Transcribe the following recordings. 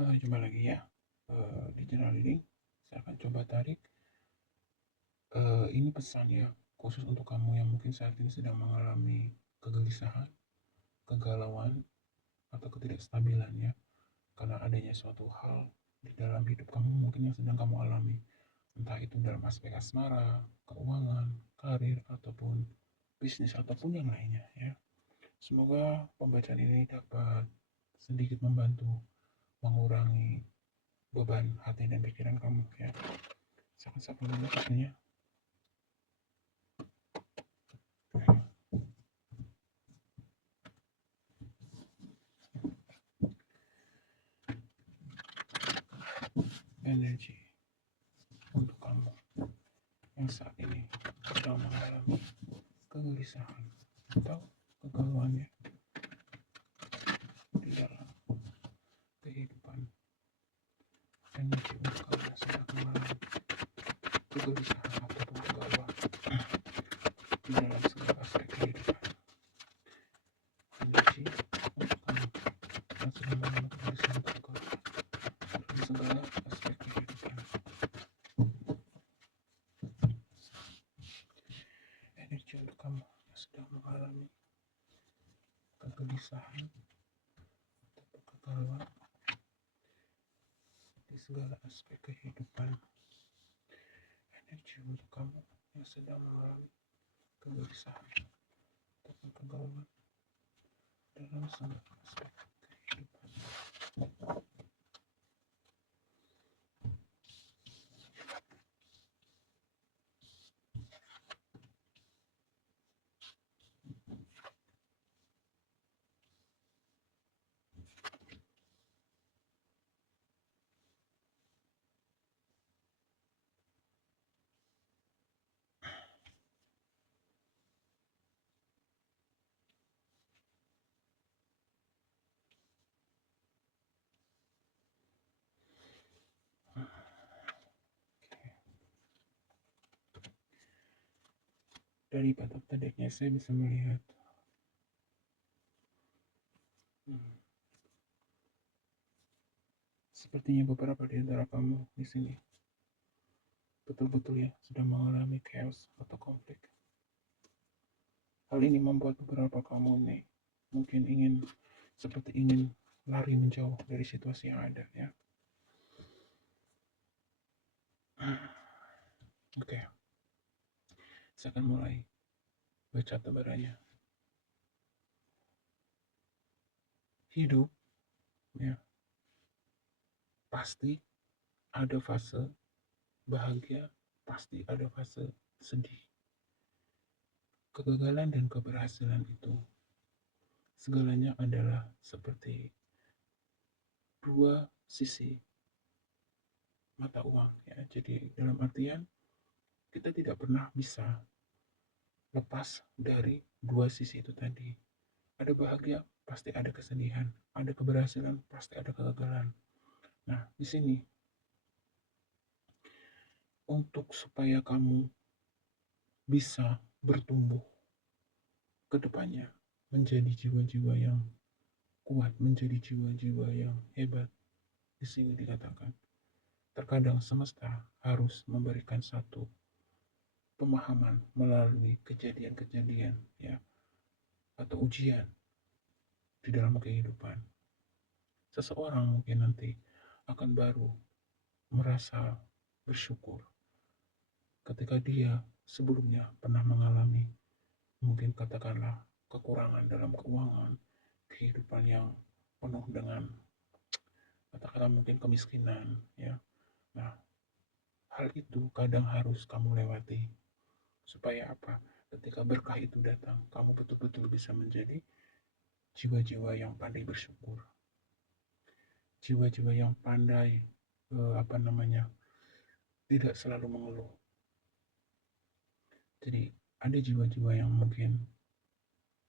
Jumpa lagi ya, di channel ini. Saya akan coba tarik, ini pesan ya, khusus untuk kamu yang mungkin saat ini sedang mengalami kegelisahan, kegalauan, atau ketidakstabilan ya, karena adanya suatu hal di dalam hidup kamu mungkin yang sedang kamu alami. Entah itu dalam aspek asmara, keuangan, karir, ataupun bisnis, ataupun yang lainnya ya. Semoga pembacaan ini dapat sedikit membantu mengurangi beban hati dan pikiran kamu ya. Sangat sapa dulu pastinya. Energi untuk kamu yang saat ini sedang mengalami kegelisahan atau kegalauan ya di dalam kehidupan. Energi untuk kamu yang sedang mengalami kegelisahan ataupun kegalauan di dalam segala aspek kehidupan. Energi untuk kamu yang sedang mengalami kegelisahan atau kegalauan dalam segala aspek kehidupan. Energi untuk kamu yang sedang mengalami kegelisahan atau kegalauan di segala aspek kehidupan. Energi untuk kamu yang sedang mengalami kegelisahan ataupun kegalauan dalam segala aspek kehidupan. Dari batok tadeknya saya bisa melihat sepertinya beberapa di antara kamu di sini betul-betul ya sedang mengalami chaos atau konflik. Hal ini membuat beberapa kamu nih mungkin seperti ingin lari menjauh dari situasi yang ada ya. Oke, saya akan mulai baca tebarannya. Hidup ya pasti ada fase bahagia, pasti ada fase sedih. Kegagalan dan keberhasilan itu segalanya adalah seperti dua sisi mata uang ya. Jadi dalam artian kita tidak pernah bisa lepas dari dua sisi itu tadi. Ada bahagia, pasti ada kesedihan. Ada keberhasilan, pasti ada kegagalan. Nah, di sini untuk supaya kamu bisa bertumbuh ke depannya menjadi jiwa-jiwa yang kuat, menjadi jiwa-jiwa yang hebat. Di sini dikatakan, terkadang semesta harus memberikan satu pemahaman melalui kejadian-kejadian ya atau ujian di dalam kehidupan. Seseorang mungkin nanti akan baru merasa bersyukur ketika dia sebelumnya pernah mengalami mungkin katakanlah kekurangan dalam keuangan, kehidupan yang penuh dengan katakanlah mungkin kemiskinan ya. Nah, hal itu kadang harus kamu lewati supaya apa? Ketika berkah itu datang, kamu betul-betul bisa menjadi jiwa-jiwa yang pandai bersyukur, jiwa-jiwa yang pandai apa namanya tidak selalu mengeluh. Jadi ada jiwa-jiwa yang mungkin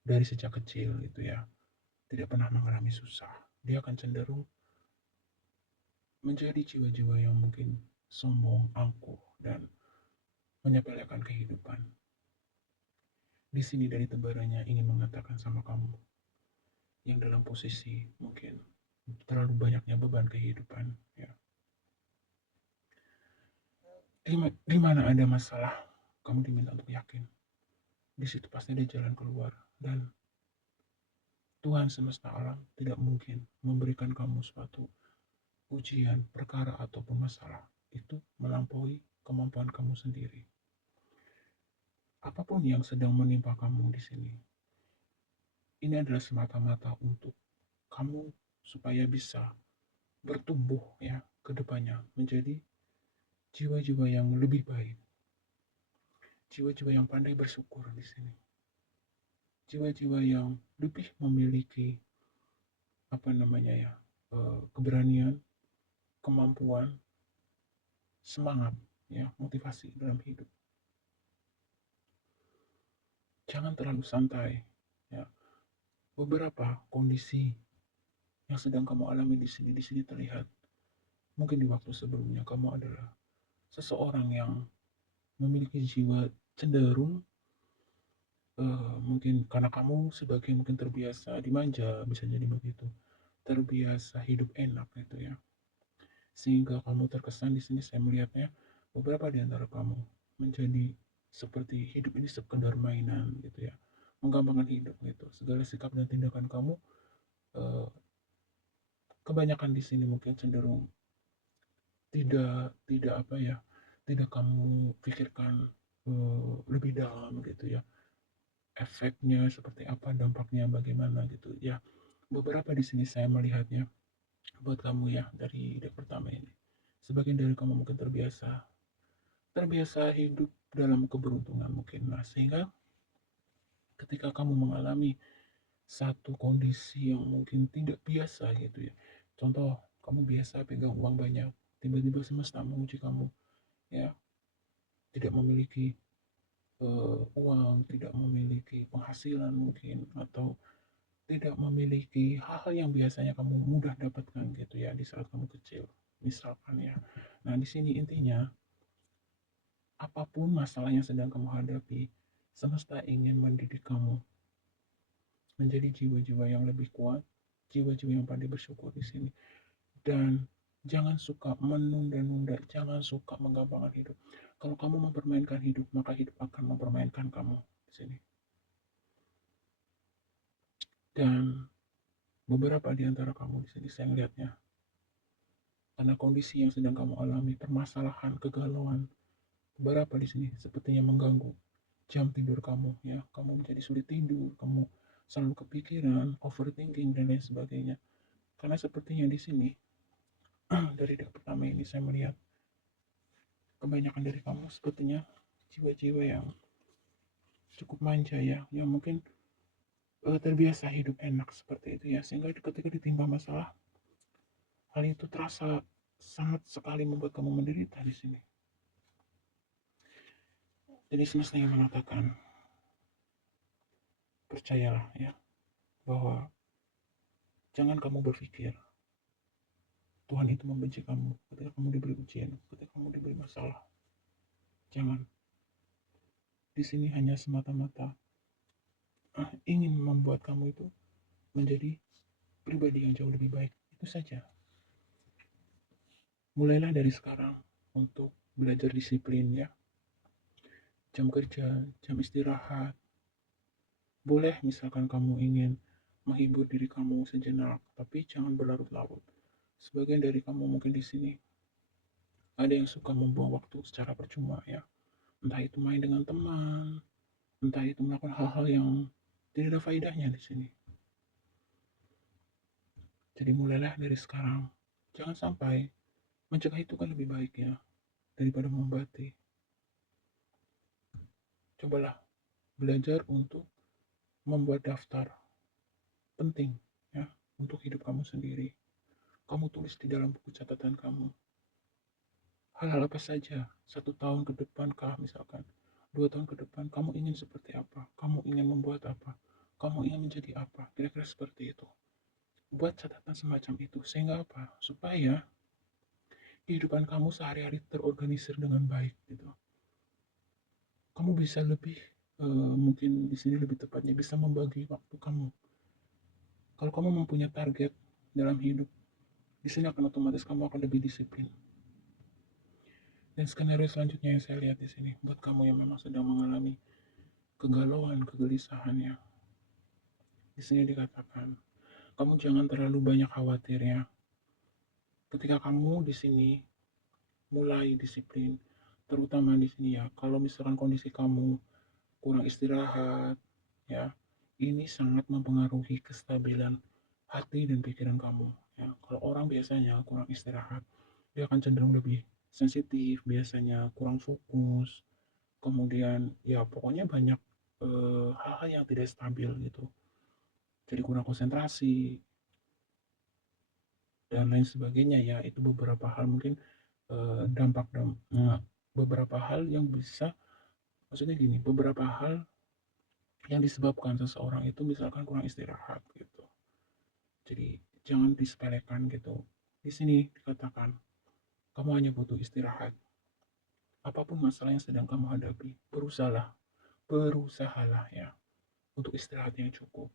dari sejak kecil itu ya tidak pernah mengalami susah. Dia akan cenderung menjadi jiwa-jiwa yang mungkin sombong, angkuh, dan menyepelekan kehidupan. Di sini dari tebarannya ingin mengatakan sama kamu yang dalam posisi mungkin terlalu banyaknya beban kehidupan ya. Di mana ada masalah, kamu diminta untuk yakin. Di situ pasti ada jalan keluar, dan Tuhan semesta alam tidak mungkin memberikan kamu suatu ujian, perkara ataupun masalah itu melampaui kemampuan kamu sendiri. Apapun yang sedang menimpa kamu di sini, ini adalah semata-mata untuk kamu supaya bisa bertumbuh ya ke depannya menjadi jiwa-jiwa yang lebih baik, jiwa-jiwa yang pandai bersyukur di sini, jiwa-jiwa yang lebih memiliki apa namanya ya, keberanian, kemampuan, semangat ya, motivasi dalam hidup. Jangan terlalu santai ya. Beberapa kondisi yang sedang kamu alami di sini terlihat mungkin di waktu sebelumnya kamu adalah seseorang yang memiliki jiwa cenderung, mungkin karena kamu sebagai mungkin terbiasa dimanja, bisa jadi begitu, terbiasa hidup enak gitu ya, sehingga kamu terkesan di sini saya melihatnya beberapa di antara kamu menjadi seperti hidup ini sekedar mainan gitu ya, menggampangkan hidup gitu, segala sikap dan tindakan kamu, eh, kebanyakan di sini mungkin cenderung tidak apa ya, tidak kamu pikirkan lebih dalam gitu ya, efeknya seperti apa, dampaknya bagaimana gitu ya. Beberapa di sini saya melihatnya buat kamu ya, dari ide pertama ini, sebagian dari kamu mungkin terbiasa terbiasa hidup dalam keberuntungan mungkin, nah sehingga ketika kamu mengalami satu kondisi yang mungkin tidak biasa gitu ya, contoh kamu biasa pegang uang banyak, tiba-tiba semesta menguji kamu ya, tidak memiliki uang, tidak memiliki penghasilan mungkin, atau tidak memiliki hal-hal yang biasanya kamu mudah dapatkan gitu ya di saat kamu kecil, misalkan ya. Nah, di sini intinya apapun masalah yang sedang kamu hadapi, semesta ingin mendidik kamu menjadi jiwa-jiwa yang lebih kuat, jiwa-jiwa yang pandai bersyukur di sini. Dan jangan suka menunda-nunda, jangan suka menggampangkan hidup. Kalau kamu mempermainkan hidup, maka hidup akan mempermainkan kamu di sini. Dan beberapa di antara kamu di sini saya melihatnya karena kondisi yang sedang kamu alami, permasalahan, kegalauan, beberapa di sini sepertinya mengganggu jam tidur kamu ya. Kamu menjadi sulit tidur, kamu selalu kepikiran, overthinking dan lain sebagainya. Karena sepertinya di sini dari dek pertama ini saya melihat kebanyakan dari kamu sepertinya jiwa-jiwa yang cukup manja ya, yang mungkin terbiasa hidup enak seperti itu ya, sehingga ketika ditimpa masalah, hal itu terasa sangat sekali membuat kamu menderita di sini. Jadi semesta yang mengatakan, percayalah ya, bahwa jangan kamu berpikir Tuhan itu membenci kamu ketika kamu diberi ujian, ketika kamu diberi masalah. Jangan. Di sini hanya semata-mata ingin membuat kamu itu menjadi pribadi yang jauh lebih baik. Itu saja. Mulailah dari sekarang untuk belajar disiplin ya. Jam kerja, jam istirahat. Boleh misalkan kamu ingin menghibur diri kamu sejenak, tapi jangan berlarut-larut. Sebagian dari kamu mungkin di sini ada yang suka membuang waktu secara percuma ya. Entah itu main dengan teman, entah itu melakukan hal-hal yang tidak ada faedahnya di sini. Jadi mulailah dari sekarang. Jangan sampai mencegah itu kan lebih baik ya daripada mengobati. Cobalah belajar untuk membuat daftar penting ya untuk hidup kamu sendiri. Kamu tulis di dalam buku catatan kamu. Hal-hal apa saja, 1 tahun ke depan kah misalkan, 2 tahun ke depan, kamu ingin seperti apa, kamu ingin membuat apa, kamu ingin menjadi apa, kira-kira seperti itu. Buat catatan semacam itu, sehingga apa, supaya kehidupan kamu sehari-hari terorganisir dengan baik gitu. Kamu bisa lebih, mungkin di sini lebih tepatnya bisa membagi waktu kamu. Kalau kamu mempunyai target dalam hidup, Di sini akan otomatis kamu akan lebih disiplin. Dan skenario selanjutnya yang saya lihat di sini, buat kamu yang memang sedang mengalami kegalauan, kegelisahan ya. Di sini dikatakan, kamu jangan terlalu banyak khawatir ya. Ketika kamu di sini mulai disiplin, terutama di sini ya, kalau misalkan kondisi kamu kurang istirahat, ya, ini sangat mempengaruhi kestabilan hati dan pikiran kamu. Ya, kalau orang biasanya kurang istirahat, dia akan cenderung lebih sensitif, biasanya kurang fokus, kemudian ya pokoknya banyak hal-hal yang tidak stabil gitu. Jadi kurang konsentrasi dan lain sebagainya ya. Itu beberapa hal mungkin dampak beberapa hal yang bisa, maksudnya gini, beberapa hal yang disebabkan seseorang itu misalkan kurang istirahat gitu. Jadi jangan disepelekan gitu. Di sini dikatakan kamu hanya butuh istirahat. Apapun masalah yang sedang kamu hadapi, berusahalah ya untuk istirahat yang cukup.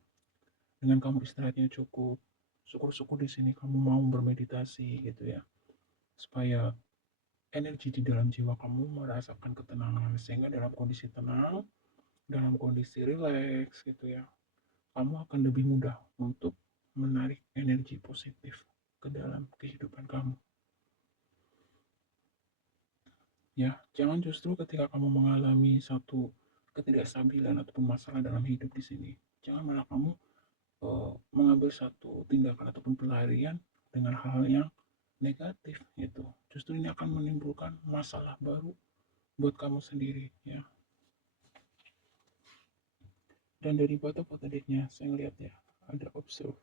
Dengan kamu istirahatnya cukup, syukur-syukur di sini kamu mau bermeditasi gitu ya, supaya energi di dalam jiwa kamu merasakan ketenangan, sehingga dalam kondisi tenang, dalam kondisi rileks gitu ya, kamu akan lebih mudah untuk menarik energi positif ke dalam kehidupan kamu. Ya, jangan justru ketika kamu mengalami satu ketidakstabilan ataupun masalah dalam hidup di sini, jangan malah kamu mengambil satu tindakan ataupun pelarian dengan hal yang negatif gitu. Justru ini akan menimbulkan masalah baru buat kamu sendiri ya. Dan dari foto-foto decknya saya ngeliat ya, ada observe.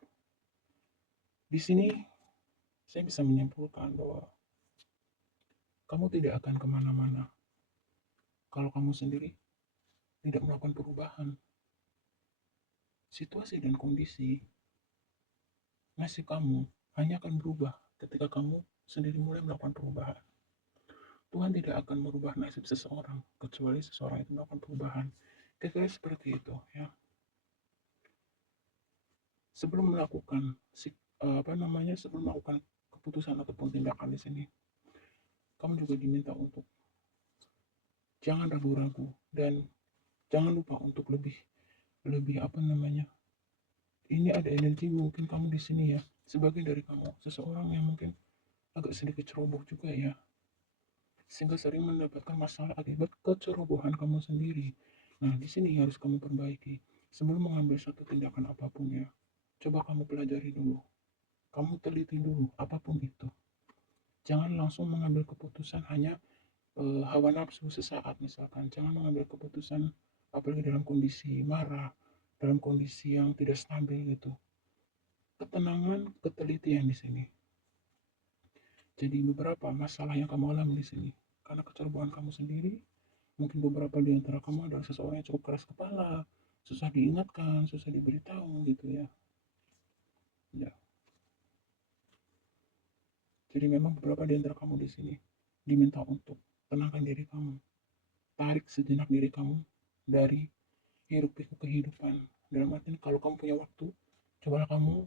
Di sini saya bisa menyimpulkan bahwa kamu tidak akan kemana-mana kalau kamu sendiri tidak melakukan perubahan. Situasi dan kondisi nasib kamu hanya akan berubah ketika kamu sendiri mulai melakukan perubahan. Tuhan tidak akan merubah nasib seseorang kecuali seseorang itu melakukan perubahan. Kira-kira seperti itu ya. Sebelum melakukan sebelum melakukan keputusan ataupun tindakan di sini, kamu juga diminta untuk jangan ragu-ragu dan jangan lupa untuk lebih lebih apa namanya, ini ada energi mungkin kamu di sini ya, sebagai dari kamu seseorang yang mungkin agak sedikit ceroboh juga ya, sehingga sering mendapatkan masalah akibat kecerobohan kamu sendiri. Nah, di sini harus kamu perbaiki. Sebelum mengambil satu tindakan apapun ya, coba kamu pelajari dulu. Kamu teliti dulu apapun itu. Jangan langsung mengambil keputusan hanya hawa nafsu sesaat misalkan. Jangan mengambil keputusan apalagi dalam kondisi marah, dalam kondisi yang tidak stabil gitu. Ketenangan, ketelitian di sini. Jadi beberapa masalah yang kamu alami di sini karena kecerobohan kamu sendiri, mungkin beberapa di antara kamu adalah seseorang yang cukup keras kepala, susah diingatkan, susah diberitahu gitu ya. Ya. Jadi memang beberapa di antara kamu di sini diminta untuk tenangkan diri kamu, tarik sejenak diri kamu dari hiruk pikuk kehidupan. Dalam artian kalau kamu punya waktu, cobalah kamu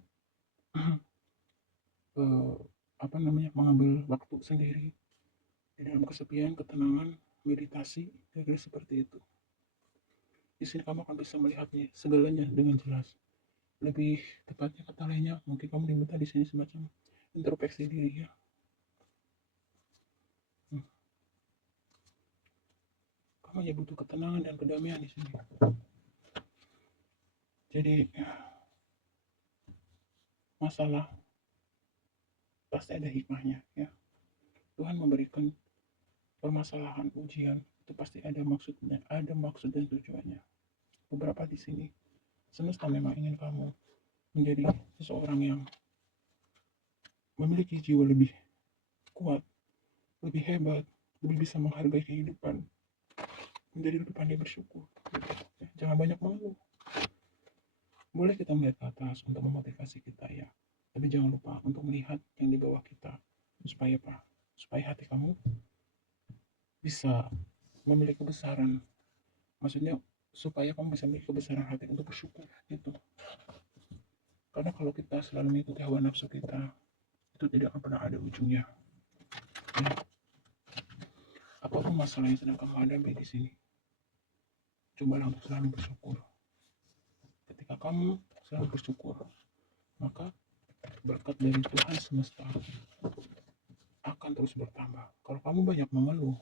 mengambil waktu sendiri di dalam kesepian, ketenangan, meditasi, kira-kira seperti itu. Di sini kamu akan bisa melihatnya segalanya dengan jelas. Lebih tepatnya kata lainnya, mungkin kamu diminta di sini semacam introspeksi diri ya. Kamu hanya butuh ketenangan dan kedamaian di sini. Jadi masalah pasti ada hikmahnya ya. Tuhan memberikan permasalahan, ujian itu pasti ada maksudnya, ada maksud dan tujuannya. Beberapa di sini semesta memang ingin kamu menjadi seseorang yang memiliki jiwa lebih kuat, lebih hebat, lebih bisa menghargai kehidupan, menjadi lebih pandai bersyukur. Ya, jangan banyak malu. Boleh kita melihat ke atas untuk memotivasi kita ya, tapi jangan lupa untuk melihat yang di bawah kita. Supaya apa? Supaya hati kamu bisa memiliki kebesaran. Maksudnya supaya kamu bisa memiliki kebesaran hati untuk bersyukur gitu. Karena kalau kita selalu mengikuti hawa nafsu kita, itu tidak akan pernah ada ujungnya. Ya, apapun masalah yang sedang kamu hadapi di sini, cobalah untuk selalu bersyukur. Ketika kamu selalu bersyukur, maka berkat dari Tuhan semesta akan terus bertambah. Kalau kamu banyak mengeluh,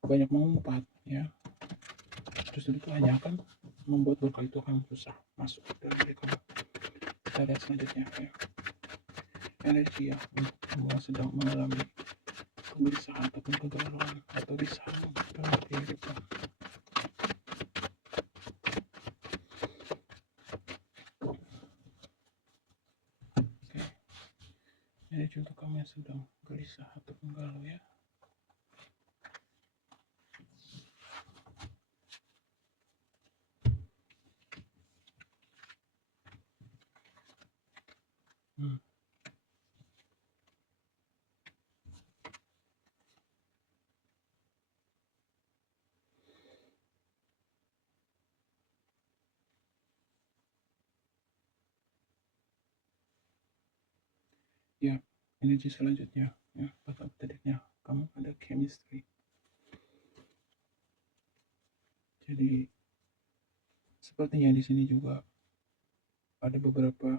banyak mengumpat, ya, justru itu hanya akan membuat berkat itu akan susah masuk dalam diri kamu. Kita lihat selanjutnya, ya. Energi ya untuk kamu yang sedang mengalami kegelisahan ataupun kegalauan atau disamu dalam kehidupan. Oke, energi untuk kamu yang sedang gelisah ataupun galau, ya. Ya, energi selanjutnya, ya, pada tadinya kamu ada chemistry. Jadi sepertinya di sini juga ada beberapa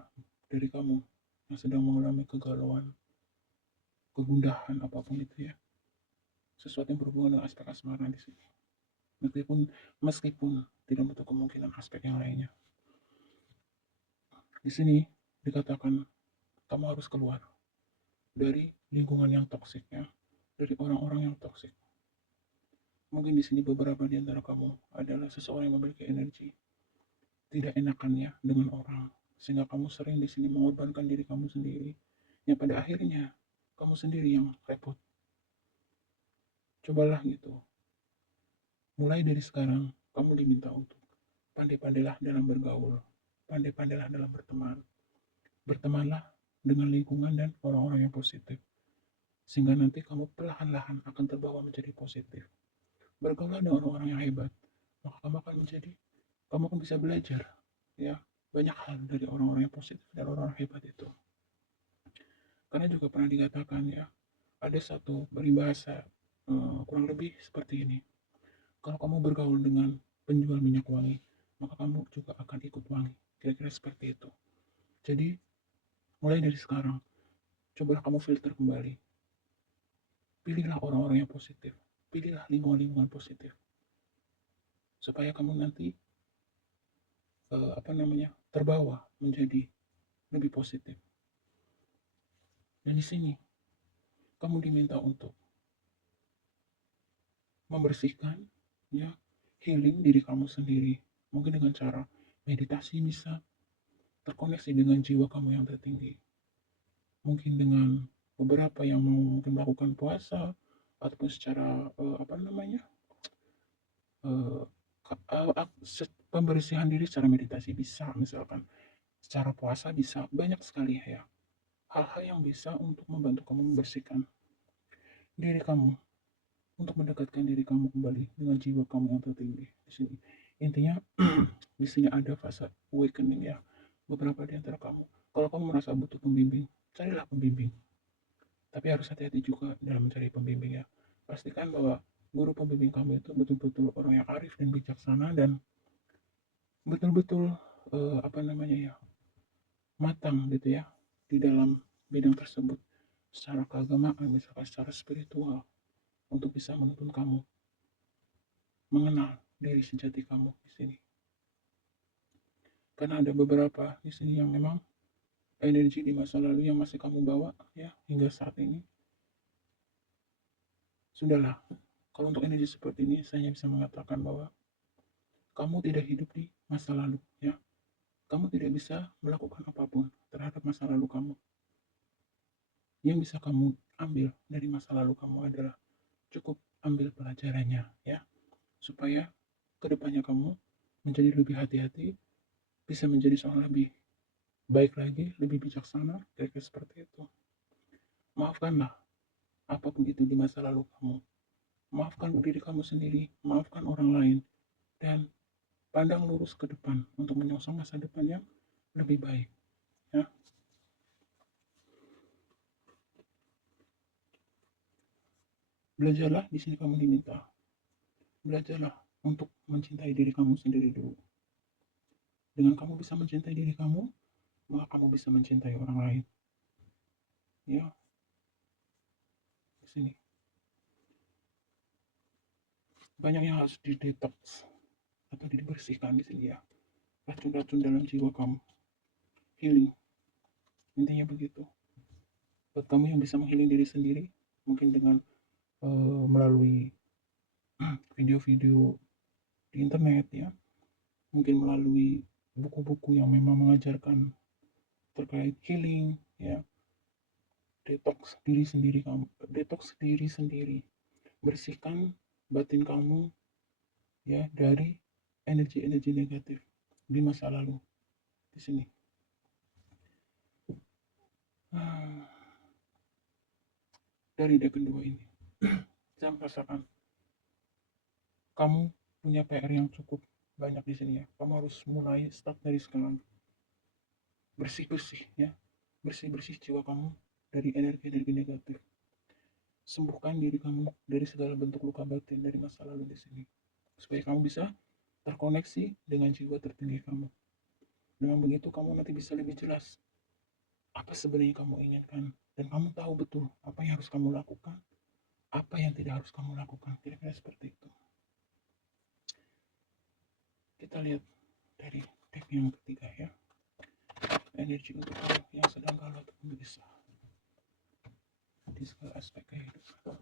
dari kamu yang sedang mengalami kegalauan, kegundahan apapun itu, ya. Sesuatu yang berhubungan dengan aspek asmara di sini. Meskipun tidak menutup kemungkinan aspek yang lainnya. Di sini dikatakan kamu harus keluar dari lingkungan yang toksik, ya, dari orang-orang yang toksik. Mungkin di sini beberapa di antara kamu adalah seseorang yang memiliki energi tidak enakannya dengan orang, sehingga kamu sering di sini mengorbankan diri kamu sendiri, yang pada akhirnya kamu sendiri yang repot. Cobalah gitu. Mulai dari sekarang, kamu diminta untuk pandai-pandailah dalam bergaul, pandai-pandailah dalam berteman. Bertemanlah dengan lingkungan dan orang-orang yang positif, sehingga nanti kamu perlahan-lahan akan terbawa menjadi positif. Bergaullah dengan orang-orang yang hebat, maka kamu akan bisa belajar, ya, banyak hal dari orang-orang yang positif dan orang-orang hebat itu. Karena juga pernah dikatakan, ya, ada satu peribahasa kurang lebih seperti ini. Kalau kamu bergaul dengan penjual minyak wangi, maka kamu juga akan ikut wangi. Kira-kira seperti itu. Jadi, mulai dari sekarang, cobalah kamu filter kembali. Pilihlah orang-orang yang positif. Pilihlah lingkungan-lingkungan positif. Supaya kamu nanti terbawa menjadi lebih positif. Dan di sini kamu diminta untuk membersihkan, ya, healing diri kamu sendiri. Mungkin dengan cara meditasi bisa, terkoneksi dengan jiwa kamu yang tertinggi. Mungkin dengan beberapa yang mau melakukan puasa ataupun secara pembersihan diri secara meditasi bisa, misalkan secara puasa bisa, banyak sekali, ya, hal-hal yang bisa untuk membantu kamu membersihkan diri kamu, untuk mendekatkan diri kamu kembali dengan jiwa kamu yang tertinggi. Di sini intinya di sini ada fase awakening, ya, beberapa di antara kamu. Kalau kamu merasa butuh pembimbing, carilah pembimbing. Tapi harus hati-hati juga dalam mencari pembimbing, ya. Pastikan bahwa guru pembimbing kamu itu betul-betul orang yang arif dan bijaksana dan betul-betul matang gitu, ya, di dalam bidang tersebut, secara keagamaan, misalkan secara spiritual, untuk bisa menuntun kamu mengenal diri sejati kamu di sini. Karena ada beberapa di sini yang memang energi di masa lalu yang masih kamu bawa, ya, hingga saat ini. Sudahlah, kalau untuk energi seperti ini, saya bisa mengatakan bahwa kamu tidak hidup di masa lalu, ya. Kamu tidak bisa melakukan apapun terhadap masa lalu kamu. Yang bisa kamu ambil dari masa lalu kamu adalah cukup ambil pelajarannya, ya, supaya kedepannya kamu menjadi lebih hati-hati, bisa menjadi seorang lebih baik lagi, lebih bijaksana, kira-kira seperti itu. Maafkanlah apapun itu di masa lalu kamu. Maafkan diri kamu sendiri, maafkan orang lain, dan pandang lurus ke depan untuk menyongsong masa depan yang lebih baik, ya. Belajarlah, di sini kamu diminta. Belajarlah untuk mencintai diri kamu sendiri dulu. Dengan kamu bisa mencintai diri kamu, maka kamu bisa mencintai orang lain. Ya, di sini. Banyak yang harus didetox atau dibersihkan di sini ya. Racun-racun dalam jiwa kamu. Healing. Intinya begitu. Buat kamu yang bisa menghealing diri sendiri, mungkin dengan melalui video-video di internet ya, mungkin melalui buku-buku yang memang mengajarkan terkait healing ya, detox diri sendiri kamu, detox diri sendiri, bersihkan batin kamu ya dari energi-energi negatif di masa lalu di sini. Dari deck kedua ini saya merasakan kamu punya PR yang cukup banyak di sini ya. Kamu harus mulai start dari sekarang. Bersih-bersih ya. Bersih-bersih jiwa kamu dari energi-energi negatif. Sembuhkan diri kamu dari segala bentuk luka batin dari masa lalu di sini. Supaya kamu bisa terkoneksi dengan jiwa tertinggi kamu. Dengan begitu kamu nanti bisa lebih jelas apa sebenarnya kamu inginkan. Dan kamu tahu betul apa yang harus kamu lakukan, apa yang tidak harus kamu lakukan. Kira-kira seperti itu. Kita lihat dari deck yang ketiga ya. Energi untuk kamu yang sedang galau atau gelisah di segala aspek kehidupan.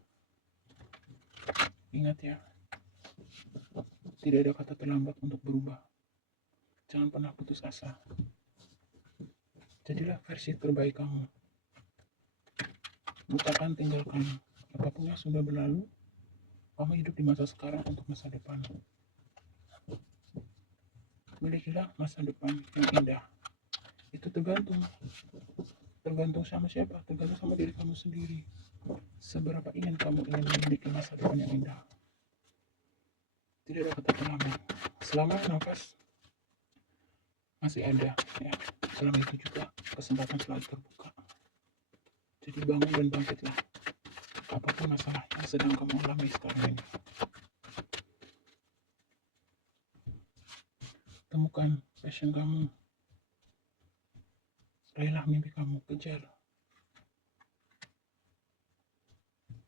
Ingat ya, tidak ada kata terlambat untuk berubah. Jangan pernah putus asa. Jadilah versi terbaik kamu. Lupakan, tinggalkan apapun yang sudah berlalu. Kamu hidup di masa sekarang untuk masa depan. Milikilah masa depan yang indah. Itu tergantung sama siapa? Tergantung sama diri kamu sendiri. Seberapa ingin kamu memiliki masa depan yang indah. Tidak ada kata terlambat. Selama nafas masih ada ya, selama itu juga kesempatan selalu terbuka. Jadi bangun dan bangkitlah, apapun masalah yang sedang kamu alami sekarang ini. Temukan passion kamu, raihlah mimpi kamu, kejar.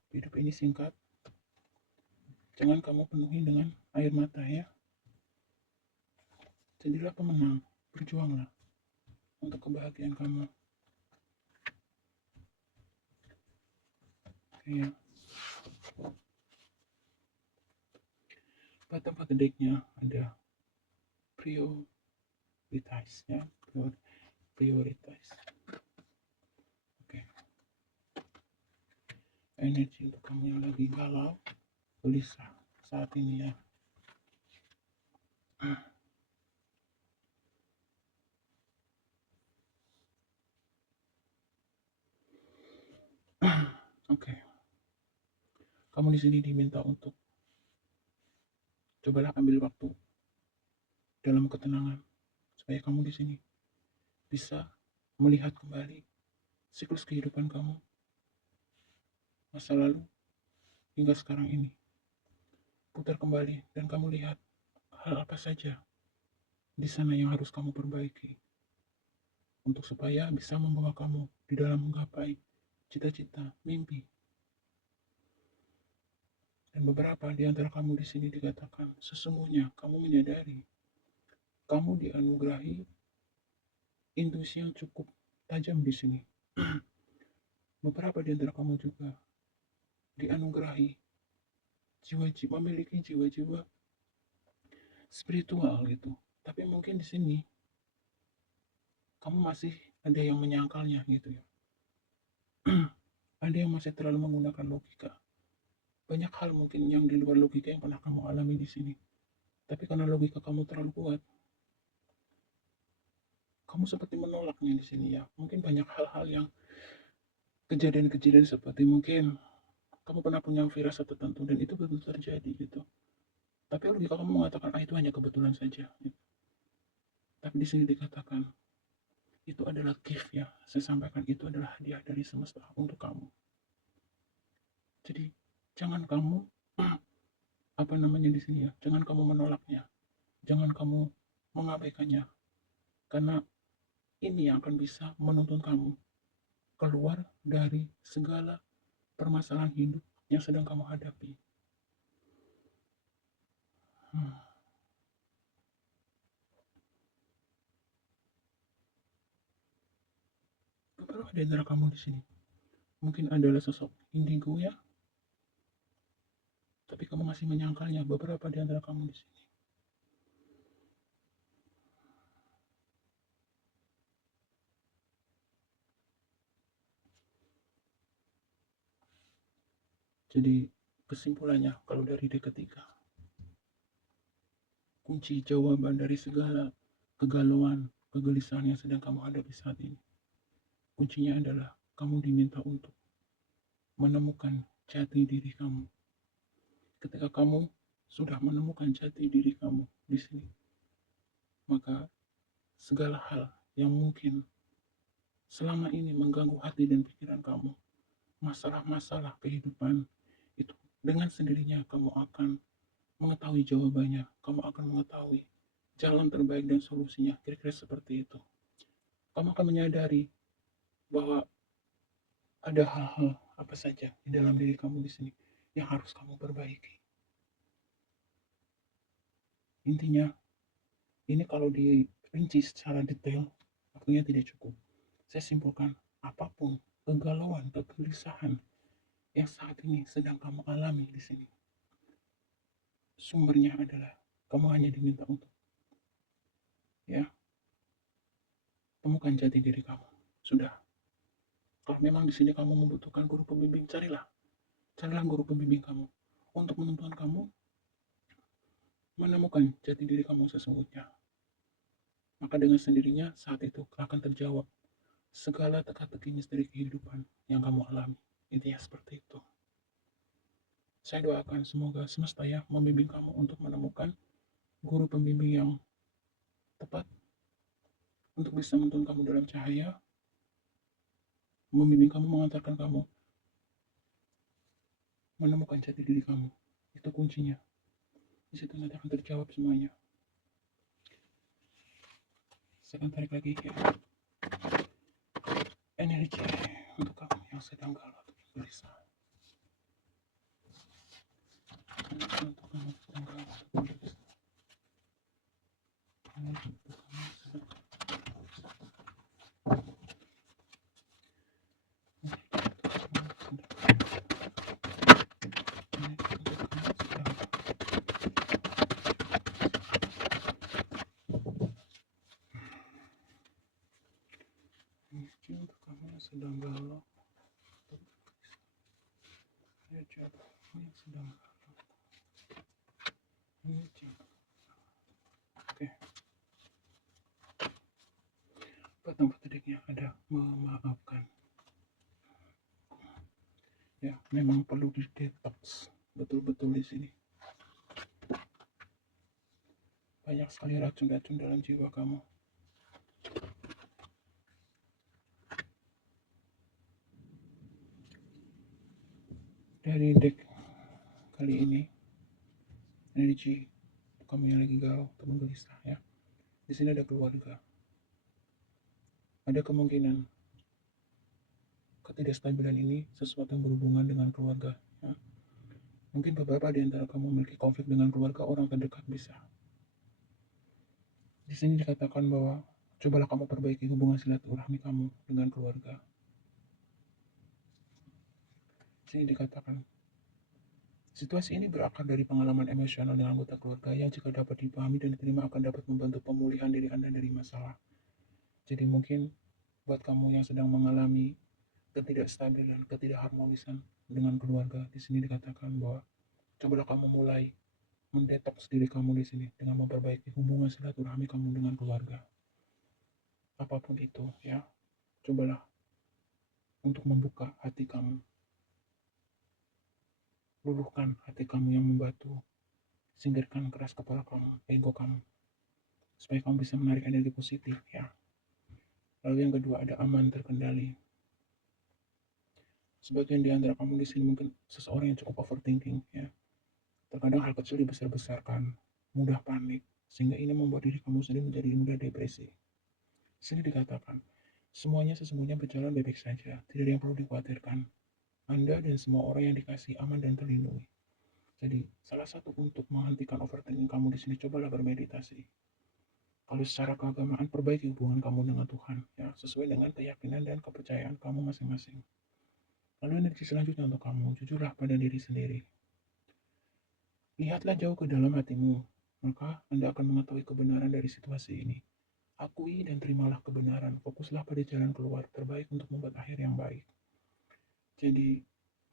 Hidup ini singkat, jangan kamu penuhi dengan air mata ya. Jadilah pemenang, berjuanglah untuk kebahagiaan kamu. Ya. Pada decknya ada prioritas ya, prioritas. Oke. Energi untuk kamu yang lagi galau, gelisah saat ini ya. Oke. Kamu di sini diminta untuk cobalah ambil waktu dalam ketenangan supaya kamu di sini bisa melihat kembali siklus kehidupan kamu masa lalu hingga sekarang ini. Putar kembali dan kamu lihat hal apa saja di sana yang harus kamu perbaiki untuk supaya bisa membawa kamu di dalam menggapai cita-cita, mimpi. Dan beberapa di antara kamu di sini dikatakan, sesungguhnya kamu menyadari kamu dianugerahi intuisi yang cukup tajam di sini. Beberapa di antara kamu juga dianugerahi jiwa-jiwa, memiliki jiwa-jiwa spiritual gitu. Tapi mungkin di sini kamu masih ada yang menyangkalnya gitu ya. Ada yang masih terlalu menggunakan logika. Banyak hal mungkin yang di luar logika yang pernah kamu alami di sini. Tapi karena logika kamu terlalu kuat, kamu seperti menolaknya di sini ya. Mungkin banyak hal-hal yang kejadian-kejadian seperti mungkin kamu pernah punya firasat tertentu dan itu betul terjadi gitu. Tapi logika kamu mengatakan itu hanya kebetulan saja. Gitu. Tapi di sini dikatakan itu adalah gift ya. Saya sampaikan itu adalah hadiah dari semesta untuk kamu. Jadi Jangan kamu apa namanya di sini ya, jangan kamu menolaknya, jangan kamu mengabaikannya, karena ini yang akan bisa menuntun kamu keluar dari segala permasalahan hidup yang sedang kamu hadapi. Hmm. Beberapa di antara kamu di sini mungkin adalah sosok indigo ya, tapi kamu masih menyangkalnya. Beberapa di antara kamu di sini. Jadi kesimpulannya, kalau dari D ketiga, kunci jawaban dari segala kegalauan, kegelisahan yang sedang kamu hadapi saat ini, kuncinya adalah kamu diminta untuk menemukan jati diri kamu. Ketika kamu sudah menemukan jati diri kamu di sini, maka segala hal yang mungkin selama ini mengganggu hati dan pikiran kamu, masalah-masalah kehidupan itu, dengan sendirinya kamu akan mengetahui jawabannya, kamu akan mengetahui jalan terbaik dan solusinya, kira-kira seperti itu. Kamu akan menyadari bahwa ada hal-hal apa saja di dalam diri kamu di sini yang harus kamu perbaiki. Intinya, ini kalau dirinci secara detail, waktunya tidak cukup. Saya simpulkan, apapun kegalauan, kegelisahan yang saat ini sedang kamu alami di sini, sumbernya adalah kamu hanya diminta untuk ya temukan jati diri kamu. Sudah. Kalau memang di sini kamu membutuhkan guru pembimbing, carilah guru pembimbing kamu untuk menuntun kamu menemukan jati diri kamu sesungguhnya. Maka dengan sendirinya saat itu akan terjawab segala teka-teki misteri kehidupan yang kamu alami. Intinya seperti itu. Saya doakan semoga semesta ya membimbing kamu untuk menemukan guru pembimbing yang tepat untuk bisa menuntun kamu dalam cahaya, membimbing kamu, mengantarkan kamu menemukan jati diri kamu. Itu kuncinya. Di situ nanti akan terjawab semuanya. Saya akan tarik lagi ya. Energi untuk kamu yang sedang galau atau gelisah. Energi untuk kamu yang sedang galau atau gelisah. Energi untuk kamu yang sedang sedang galau, energi untuk kamu yang sedang galau, energi. Oke. Tempat tidaknya ada memaafkan. Ya, memang perlu di detox betul-betul di sini. Banyak sekali racun-racun dalam jiwa kamu. Dari deck kali ini, energi kamu yang lagi galau atau gelisah ya. Di sini ada keluarga. Ada kemungkinan ketidakstabilan ini sesuatu yang berhubungan dengan keluarga. Ya. Mungkin beberapa di antara kamu memiliki konflik dengan keluarga orang terdekat bisa. Di sini dikatakan bahwa cobalah kamu perbaiki hubungan silaturahmi kamu dengan keluarga. Di sini dikatakan situasi ini berakar dari pengalaman emosional dengan anggota keluarga yang jika dapat dipahami dan diterima akan dapat membantu pemulihan diri Anda dari masalah. Jadi mungkin buat kamu yang sedang mengalami ketidakstabilan, ketidakharmonisan dengan keluarga, di sini dikatakan bahwa cobalah kamu mulai mendetoks diri kamu di sini dengan memperbaiki hubungan silaturahmi kamu dengan keluarga. Apapun itu ya, cobalah untuk membuka hati kamu. Luluhkan hati kamu yang membatu. Singkirkan keras kepala kamu, ego kamu. Supaya kamu bisa menarik energi positif ya. Lalu yang kedua ada aman terkendali. Sebagian di antara kamu di sini mungkin seseorang yang cukup overthinking ya. Terkadang hal kecil dibesar-besarkan, mudah panik, sehingga ini membuat diri kamu sendiri menjadi mudah depresi. Di sini dikatakan, semuanya sesungguhnya berjalan baik-baik saja, tidak ada yang perlu dikhawatirkan. Anda dan semua orang yang dikasih aman dan terlindungi. Jadi, salah satu untuk menghentikan overthinking kamu di sini, cobalah bermeditasi. Kalau secara keagamaan, perbaiki hubungan kamu dengan Tuhan, ya, sesuai dengan keyakinan dan kepercayaan kamu masing-masing. Lalu energi selanjutnya untuk kamu, jujurlah pada diri sendiri. Lihatlah jauh ke dalam hatimu, maka Anda akan mengetahui kebenaran dari situasi ini. Akui dan terimalah kebenaran, fokuslah pada jalan keluar terbaik untuk membuat akhir yang baik. Jadi,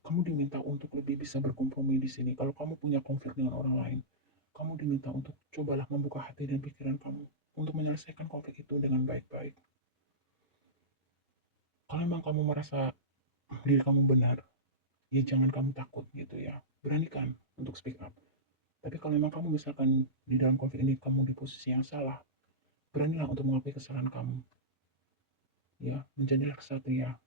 kamu diminta untuk lebih bisa berkompromi di sini. Kalau kamu punya konflik dengan orang lain, kamu diminta untuk cobalah membuka hati dan pikiran kamu untuk menyelesaikan konflik itu dengan baik-baik. Kalau memang kamu merasa diri kamu benar, ya jangan kamu takut gitu ya. Beranikan untuk speak up. Tapi kalau memang kamu misalkan di dalam konflik ini kamu di posisi yang salah, beranilah untuk mengakui kesalahan kamu. Ya, menjadilah kesatria.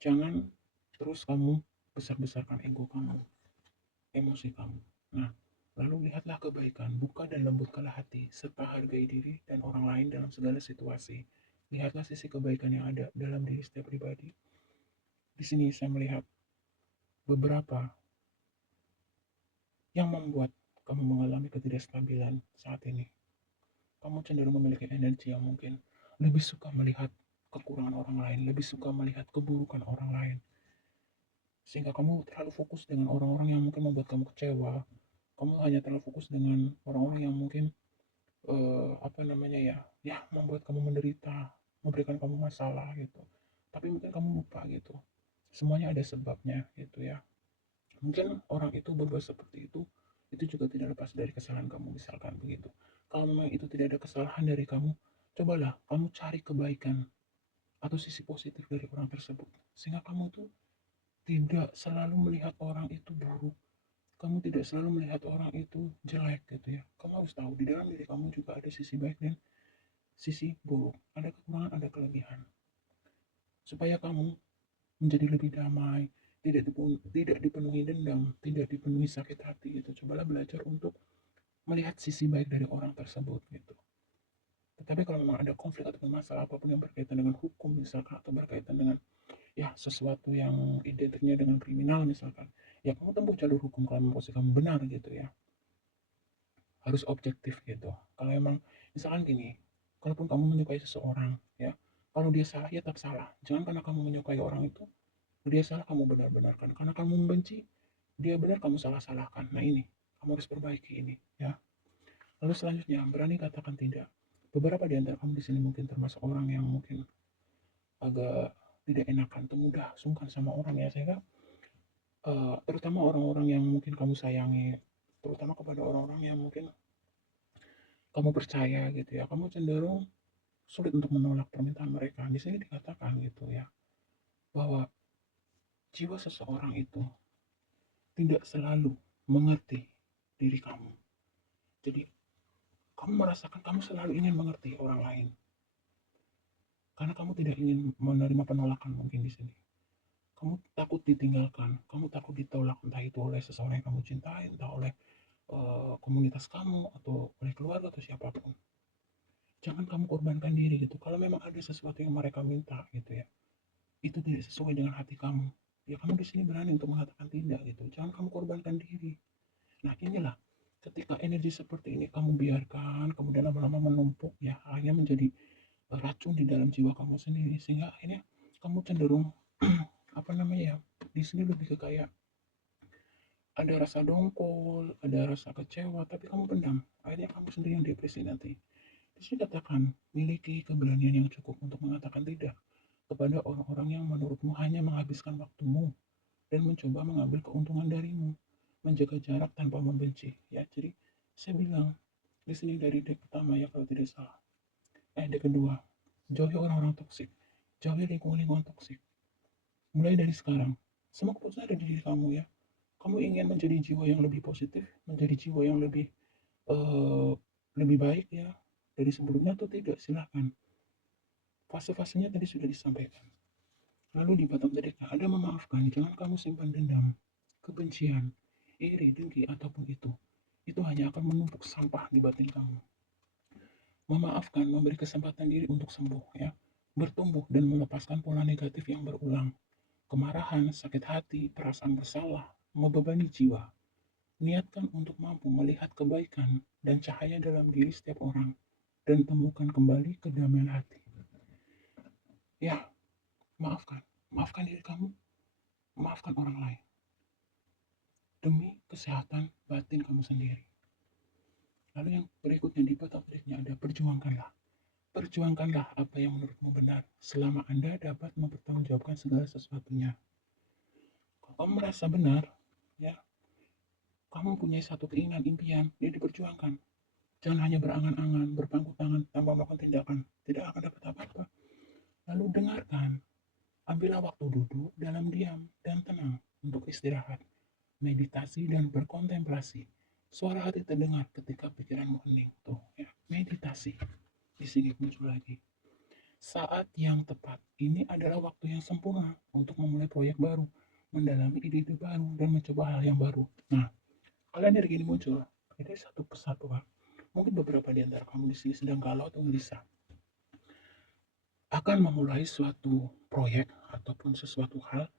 Jangan terus kamu besar-besarkan ego kamu, emosi kamu. Nah, lalu lihatlah kebaikan, buka dan lembutkanlah hati, serta hargai diri dan orang lain dalam segala situasi. Lihatlah sisi kebaikan yang ada dalam diri setiap pribadi. Di sini saya melihat beberapa yang membuat kamu mengalami ketidakstabilan saat ini. Kamu cenderung memiliki energi yang mungkin lebih suka melihat kekurangan orang lain, lebih suka melihat keburukan orang lain. Sehingga kamu terlalu fokus dengan orang-orang yang mungkin membuat kamu kecewa. Kamu hanya terlalu fokus dengan orang-orang yang mungkin apa namanya ya, ya membuat kamu menderita, memberikan kamu masalah gitu. Tapi mungkin kamu lupa gitu. Semuanya ada sebabnya gitu ya. Mungkin orang itu berbuat seperti itu juga tidak lepas dari kesalahan kamu misalkan begitu. Kalau memang itu tidak ada kesalahan dari kamu, cobalah kamu cari kebaikan atau sisi positif dari orang tersebut. Sehingga kamu tuh tidak selalu melihat orang itu buruk, kamu tidak selalu melihat orang itu jelek gitu ya. Kamu harus tahu di dalam diri kamu juga ada sisi baik dan sisi buruk, ada kekurangan, ada kelebihan. Supaya kamu menjadi lebih damai, tidak dipenuhi dendam, tidak dipenuhi sakit hati gitu. Cobalah belajar untuk melihat sisi baik dari orang tersebut gitu. Tetapi kalau memang ada konflik atau masalah apapun yang berkaitan dengan hukum misalkan atau berkaitan dengan ya sesuatu yang identiknya dengan kriminal misalkan, ya kamu tempuh jalur hukum kalau memang posisi kamu benar gitu ya. Harus objektif gitu. Kalau emang misalkan gini, kalaupun kamu menyukai seseorang ya, kalau dia salah ya tetap salah. Jangan karena kamu menyukai orang itu, dia salah kamu benar-benarkan. Karena kamu membenci, dia benar kamu salah-salahkan. Nah ini, kamu harus perbaiki ini ya. Lalu selanjutnya, berani katakan tidak. Beberapa di antara kamu di sini mungkin termasuk orang yang mungkin agak tidak enakan, tuh mudah sungkan sama orang ya, sehingga terutama orang-orang yang mungkin kamu sayangi, terutama kepada orang-orang yang mungkin kamu percaya gitu ya, kamu cenderung sulit untuk menolak permintaan mereka. Di sini dikatakan gitu ya, bahwa jiwa seseorang itu tidak selalu mengerti diri kamu. Jadi kamu merasakan kamu selalu ingin mengerti orang lain. Karena kamu tidak ingin menerima penolakan mungkin di sini. Kamu takut ditinggalkan, kamu takut ditolak entah itu oleh seseorang yang kamu cintai, entah oleh komunitas kamu atau oleh keluarga atau siapapun. Jangan kamu korbankan diri gitu. Kalau memang ada sesuatu yang mereka minta gitu ya, itu tidak sesuai dengan hati kamu, ya kamu di sini berani untuk mengatakan tidak gitu. Jangan kamu korbankan diri. Nah inilah ketika energi seperti ini kamu biarkan, kemudian lama-lama menumpuk ya, akhirnya menjadi racun di dalam jiwa kamu sendiri, sehingga akhirnya kamu cenderung apa namanya ya, di sini lebih ke kayak ada rasa dongkol, ada rasa kecewa, tapi kamu pendam. Akhirnya kamu sendiri yang depresi nanti. Di sini katakan, miliki keberanian yang cukup untuk mengatakan tidak kepada orang-orang yang menurutmu hanya menghabiskan waktumu dan mencoba mengambil keuntungan darimu, menjaga jarak tanpa membenci. Ya, jadi saya bilang di sini dari dek pertama ya kalau tidak salah. Dek kedua, jauhi orang-orang toksik, jauhi lingkungan-lingkungan toksik. Mulai dari sekarang, semua keputusan ada di diri kamu ya. Kamu ingin menjadi jiwa yang lebih positif, menjadi jiwa yang uh, lebih baik ya dari sebelumnya atau tidak, silahkan. Fase-fasenya tadi sudah disampaikan. Lalu di batok dediknya ada memaafkan, jangan kamu simpan dendam, kebencian, iri, dengki, ataupun itu. Itu hanya akan menumpuk sampah di batin kamu. Memaafkan memberi kesempatan diri untuk sembuh ya, bertumbuh dan melepaskan pola negatif yang berulang. Kemarahan, sakit hati, perasaan bersalah, membebani jiwa. Niatkan untuk mampu melihat kebaikan dan cahaya dalam diri setiap orang dan temukan kembali kedamaian hati. Ya, maafkan. Maafkan diri kamu, maafkan orang lain. Demi kesehatan batin kamu sendiri. Lalu yang berikutnya di bottom nya ada perjuangkanlah. Perjuangkanlah apa yang menurutmu benar selama Anda dapat mempertanggungjawabkan segala sesuatunya. Kalau kamu merasa benar, ya, kamu punya satu keinginan, impian, ya diperjuangkan. Jangan hanya berangan-angan, berpangku tangan tanpa melakukan tindakan. Tidak akan dapat apa-apa. Lalu dengarkan. Ambillah waktu duduk dalam diam dan tenang untuk istirahat, meditasi dan berkontemplasi. Suara hati terdengar ketika pikiranmu hening. Tuh, ya, meditasi. Di sini muncul lagi. Saat yang tepat ini adalah waktu yang sempurna untuk memulai proyek baru, mendalami ide-ide baru, dan mencoba hal yang baru. Nah, kalian dari gini muncul. Jadi satu persatu, Pak. Mungkin beberapa di antara kamu di sini sedang galau atau gelisah akan memulai suatu proyek ataupun sesuatu hal,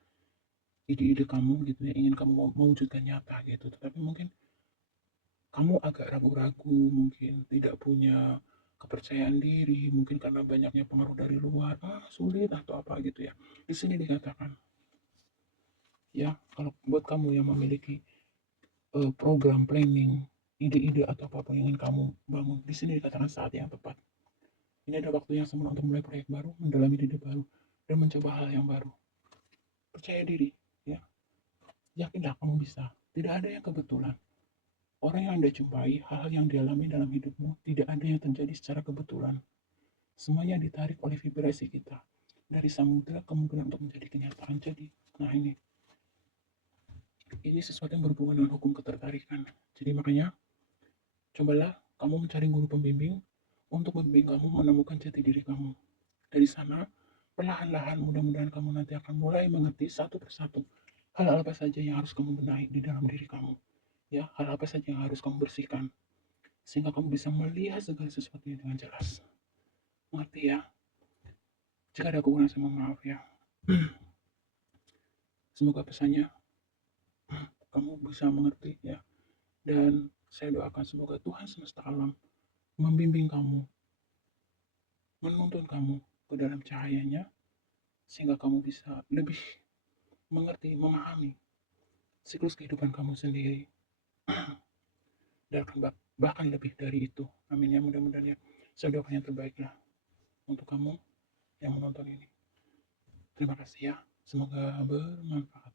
ide-ide kamu gitu ya, ingin kamu mewujudkan nyata gitu. Tetapi mungkin kamu agak ragu-ragu, mungkin tidak punya kepercayaan diri, mungkin karena banyaknya pengaruh dari luar, sulit atau apa gitu ya. Di sini dikatakan, ya, kalau buat kamu yang memiliki program planning, ide-ide atau apapun yang ingin kamu bangun, di sini dikatakan saat yang tepat. Ini ada waktu yang sempurna untuk mulai proyek baru, mendalami ide baru, dan mencoba hal yang baru. Percaya diri, ya. Yakinlah kamu bisa. Tidak ada yang kebetulan. Orang yang Anda jumpai, hal-hal yang dialami dalam hidupmu, tidak ada yang terjadi secara kebetulan. Semuanya ditarik oleh vibrasi kita. Dari samudera kemungkinan untuk menjadi kenyataan. Jadi, nah ini sesuatu yang berhubungan dengan hukum ketertarikan. Jadi makanya, cobalah kamu mencari guru pembimbing untuk membimbing kamu menemukan jati diri kamu. Dari sana, perlahan-lahan mudah-mudahan kamu nanti akan mulai mengerti satu persatu hal apa saja yang harus kamu benahi di dalam diri kamu. Ya, hal apa saja yang harus kamu bersihkan sehingga kamu bisa melihat segala sesuatunya dengan jelas. Mengerti ya? Jika ada kekurangan saya mohon maaf ya. Semoga pesannya kamu bisa mengerti ya. Dan saya doakan semoga Tuhan semesta alam membimbing kamu, menuntun kamu ke dalam cahayanya sehingga kamu bisa lebih mengerti, memahami siklus kehidupan kamu sendiri. Dan bahkan lebih dari itu. Amin ya, mudah-mudahan ya. Saya doakan yang terbaik lah untuk kamu yang menonton ini. Terima kasih ya. Semoga bermanfaat.